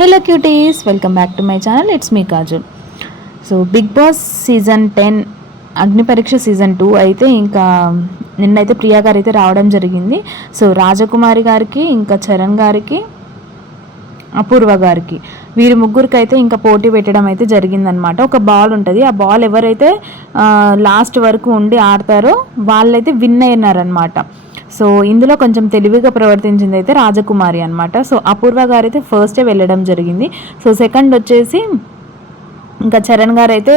Hello cuties, welcome back to my channel. It's me Kajal. So Bigg Boss season 10 Agni పరీక్ష season 2 అయితే ఇంకా నిన్నైతే ప్రియా గారు అయితే రావడం జరిగింది. సో రాజకుమారి గారికి, ఇంకా చరణ్ గారికి, అపూర్వ గారికి, వీరి ముగ్గురికి అయితే ఇంకా పోటీ పెట్టడం అయితే జరిగిందనమాట. ఒక బాల్ ఉంటుంది, ఆ బాల్ ఎవరైతే లాస్ట్ వరకు ఉండి ఆడతారో వాళ్ళైతే విన్ అయినారనమాట. సో ఇందులో కొంచెం తెలివిగా ప్రవర్తించింది అయితే రాజకుమారి అనమాట. సో అపూర్వ గారు అయితే ఫస్టే వెళ్ళడం జరిగింది. సో సెకండ్ వచ్చేసి ఇంకా చరణ్ గారు అయితే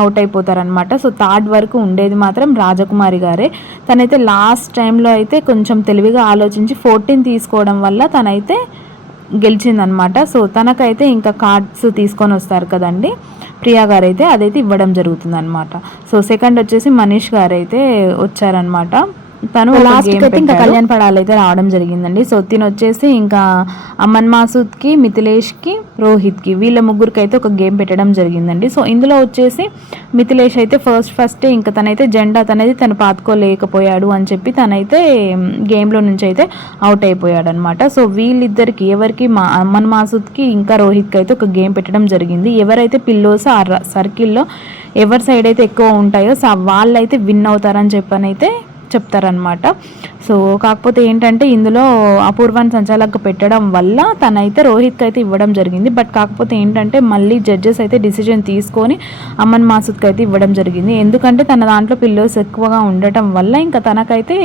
అవుట్ అయిపోతారనమాట. సో థర్డ్ వరకు ఉండేది మాత్రం రాజకుమారి గారే. తనైతే లాస్ట్ టైంలో అయితే కొంచెం తెలివిగా ఆలోచించి 14 తీసుకోవడం వల్ల తనైతే గెలిచిందనమాట. సో తనకైతే ఇంకా కార్డ్స్ తీసుకొని వస్తారు కదండి ప్రియా గారు, అయితే అదైతే ఇవ్వడం జరుగుతుంది అనమాట. సో సెకండ్ వచ్చేసి మనీష్ గారు అయితే వచ్చారనమాట. తను లాస్ట్కి అయితే ఇంకా కళ్యాణ్ పడాలు అయితే రావడం జరిగిందండి. సో తిని వచ్చేసి ఇంకా అమన్ మాసూద్కి, మిథిలేష్కి, రోహిత్కి, వీళ్ళ ముగ్గురికి అయితే ఒక గేమ్ పెట్టడం జరిగిందండి. సో ఇందులో వచ్చేసి మిథిలేష్ అయితే ఫస్ట్ ఇంకా తనైతే జెండా తనైతే తను పాతుకోలేకపోయాడు అని చెప్పి తనైతే గేమ్లో నుంచి అయితే అవుట్ అయిపోయాడు అనమాట. సో వీళ్ళిద్దరికి ఎవరికి అమన్ మాసూద్కి ఇంకా రోహిత్కి అయితే ఒక గేమ్ పెట్టడం జరిగింది. ఎవరైతే పిల్లోస్ ఆ సర్కిల్లో ఎవరి సైడ్ అయితే ఎక్కువ ఉంటాయో వాళ్ళైతే విన్ అవుతారని చెప్పనైతే చెప్తారనమాట. సో కాకపోతే ఏంటంటే ఇందులో అపూర్వాన్ని సంచాలక పెట్టడం వల్ల తనైతే రోహిత్కి అయితే ఇవ్వడం జరిగింది. బట్ కాకపోతే ఏంటంటే మళ్ళీ జడ్జెస్ అయితే డిసిజన్ తీసుకొని అమన్ మాసూద్కి అయితే ఇవ్వడం జరిగింది. ఎందుకంటే తన దాంట్లో పిల్లోస్ ఎక్కువగా ఉండటం వల్ల ఇంకా తనకైతే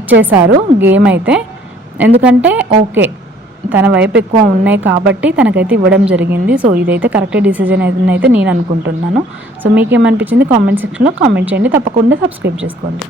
ఇచ్చేశారు గేమ్ అయితే. ఎందుకంటే ఓకే తన వైపు ఎక్కువ ఉన్నాయి కాబట్టి తనకైతే ఇవ్వడం జరిగింది. సో ఇదైతే కరెక్ట్ డిసిజన్ అయితే నేను అనుకుంటున్నాను. సో మీకేమనిపించింది కామెంట్ సెక్షన్లో కామెంట్ చేయండి. తప్పకుండా సబ్స్క్రైబ్ చేసుకోండి.